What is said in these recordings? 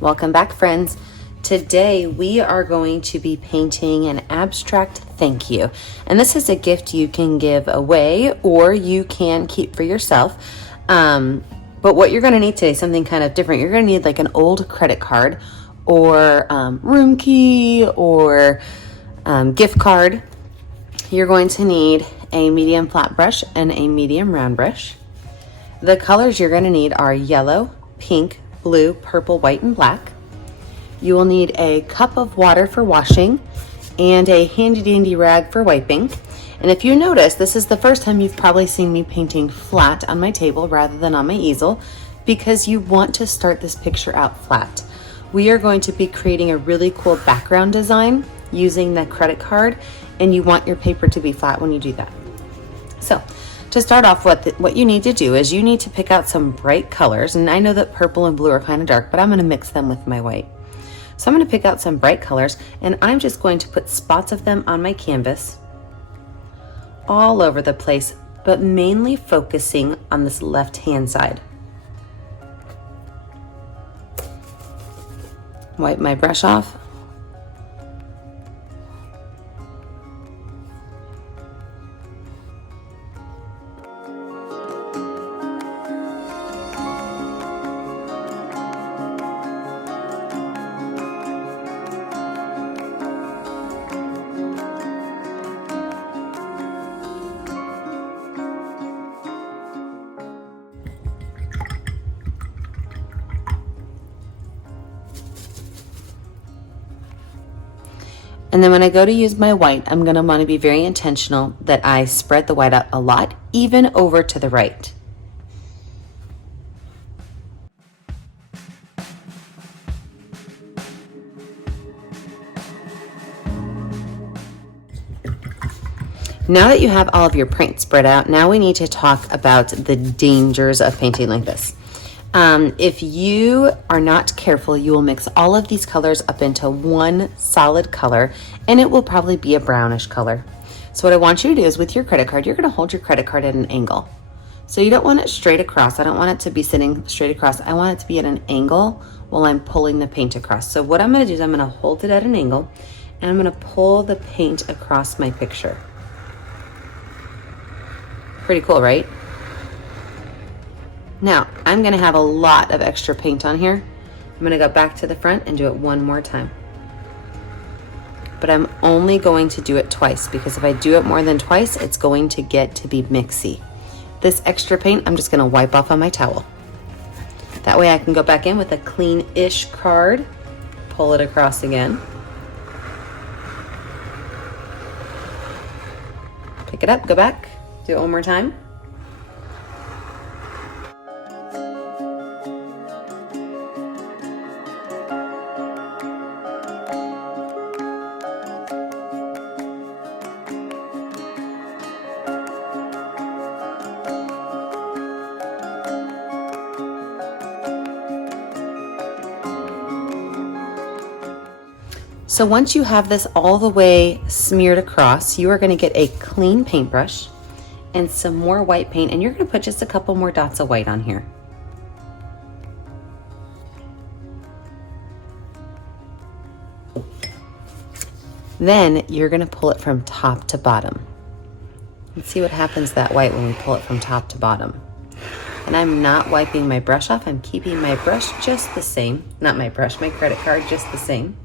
Welcome back, friends. Today we are going to be painting an abstract thank you. And this is a gift you can give away or you can keep for yourself. But what you're going to need today is something kind of different. You're going to need like an old credit card or room key or gift card. You're going to need a medium flat brush and a medium round brush. The colors you're going to need are yellow, pink, blue, purple, white, and black. You will need a cup of water for washing and a handy dandy rag for wiping. And if you notice, this is the first time you've probably seen me painting flat on my table rather than on my easel, because you want to start this picture out flat. We are going to be creating a really cool background design using the credit card, and you want your paper to be flat when you do that. So to start off, what you need to do is you need to pick out some bright colors. And I know that purple and blue are kind of dark, but I'm going to mix them with my white. So I'm going to pick out some bright colors, and I'm just going to put spots of them on my canvas all over the place, but mainly focusing on this left hand side. Wipe my brush off. And then when I go to use my white, I'm going to want to be very intentional that I spread the white out a lot, even over to the right. Now that you have all of your paint spread out, now we need to talk about the dangers of painting like this. If you are not careful, you will mix all of these colors up into one solid color, and it will probably be a brownish color. So what I want you to do is with your credit card, you're going to hold your credit card at an angle. So you don't want it straight across. I don't want it to be sitting straight across. I want it to be at an angle while I'm pulling the paint across. So what I'm going to do is I'm going to hold it at an angle, and I'm going to pull the paint across my picture. Pretty cool, right? Now, I'm going to have a lot of extra paint on here. I'm going to go back to the front and do it one more time. But I'm only going to do it twice, because if I do it more than twice, it's going to get to be mixy. This extra paint, I'm just going to wipe off on my towel. That way I can go back in with a clean-ish card, pull it across again. Pick it up, go back, do it one more time. So once you have this all the way smeared across, you are going to get a clean paintbrush and some more white paint, and you're going to put just a couple more dots of white on here. Then you're going to pull it from top to bottom. Let's see what happens to that white when we pull it from top to bottom. And I'm not wiping my brush off. I'm keeping my brush just the same. Not my brush, my credit card just the same.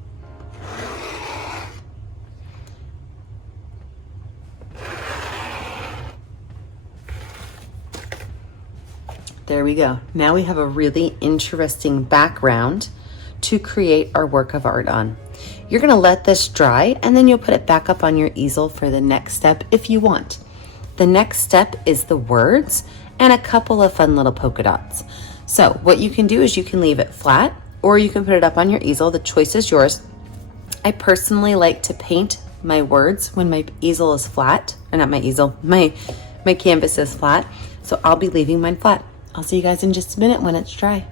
There we go. Now we have a really interesting background to create our work of art on. You're going to let this dry, and then you'll put it back up on your easel for the next step if you want. The next step is the words and a couple of fun little polka dots. So what you can do is you can leave it flat, or you can put it up on your easel. The choice is yours. I personally like to paint my words when my easel is flat, or not my easel, my canvas is flat. So I'll be leaving mine flat. I'll see you guys in just a minute when it's dry.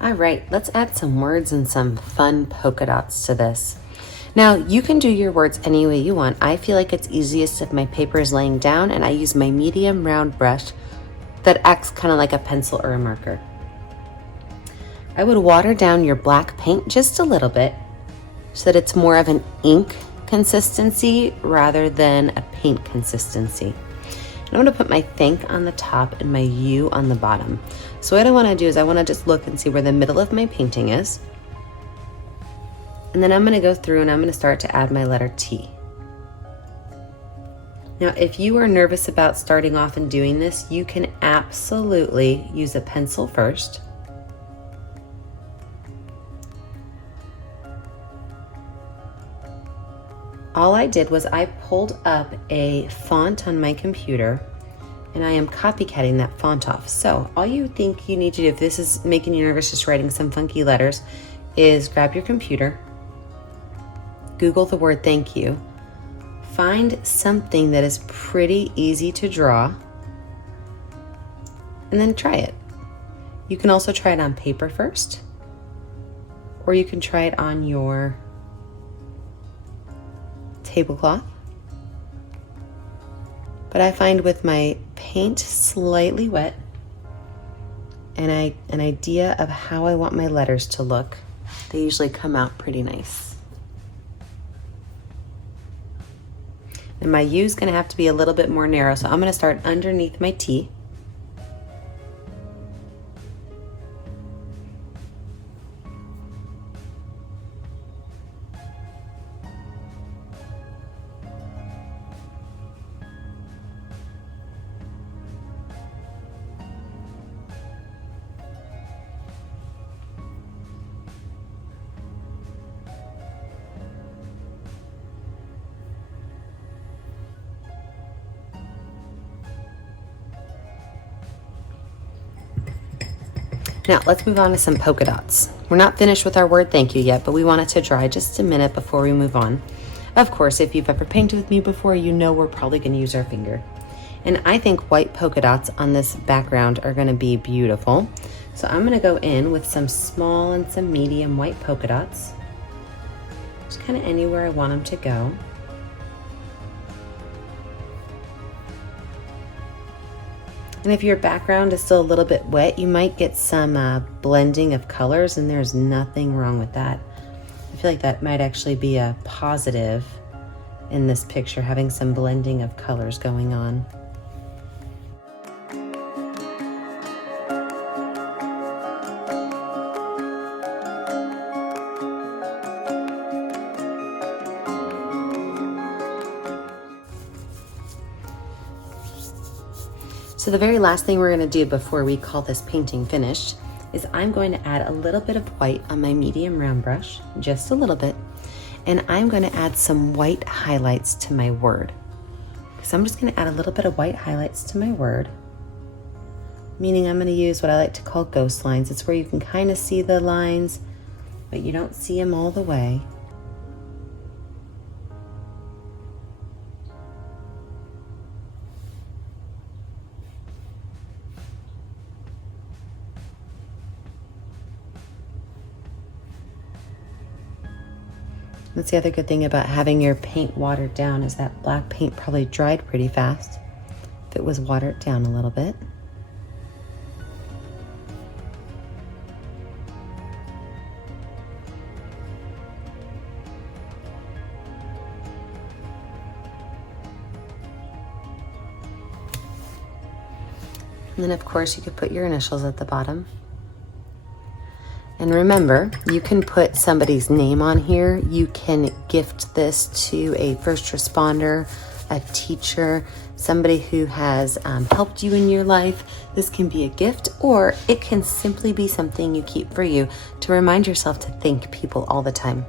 All right, let's add some words and some fun polka dots to this. Now, you can do your words any way you want. I feel like it's easiest if my paper is laying down and I use my medium round brush that acts kind of like a pencil or a marker. I would water down your black paint just a little bit so that it's more of an ink consistency rather than a paint consistency. And I'm gonna put my thank on the top and my U on the bottom. So what I wanna do is I wanna just look and see where the middle of my painting is. And then I'm gonna go through and I'm gonna start to add my letter T. Now, if you are nervous about starting off and doing this, you can absolutely use a pencil first. All I did was I pulled up a font on my computer and I am copycatting that font off. So all you think you need to do, if this is making you nervous just writing some funky letters, is grab your computer, Google the word thank you, find something that is pretty easy to draw, and then try it. You can also try it on paper first, or you can try it on your tablecloth. But I find with my paint slightly wet and an idea of how I want my letters to look, they usually come out pretty nice. And my U is gonna have to be a little bit more narrow, so I'm gonna start underneath my T. Now let's move on to some polka dots. We're not finished with our word thank you yet, but we want it to dry just a minute before we move on. Of course, if you've ever painted with me before, you know we're probably going to use our finger. And I think white polka dots on this background are going to be beautiful. So I'm going to go in with some small and some medium white polka dots. Just kind of anywhere I want them to go. And if your background is still a little bit wet, you might get some blending of colors, and there's nothing wrong with that. I feel like that might actually be a positive in this picture, having some blending of colors going on. So the very last thing we're going to do before we call this painting finished is I'm going to add a little bit of white on my medium round brush, just a little bit, and I'm going to add some white highlights to my word. So I'm just going to add a little bit of white highlights to my word, meaning I'm going to use what I like to call ghost lines. It's where you can kind of see the lines, but you don't see them all the way. That's the other good thing about having your paint watered down, is that black paint probably dried pretty fast if it was watered down a little bit. And then of course you could put your initials at the bottom. And remember, you can put somebody's name on here. You can gift this to a first responder, a teacher, somebody who has helped you in your life. This can be a gift, or it can simply be something you keep for you to remind yourself to thank people all the time.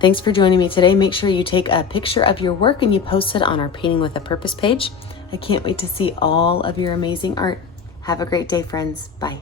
Thanks for joining me today. Make sure you take a picture of your work and you post it on our Painting with a Purpose page. I can't wait to see all of your amazing art. Have a great day, friends. Bye.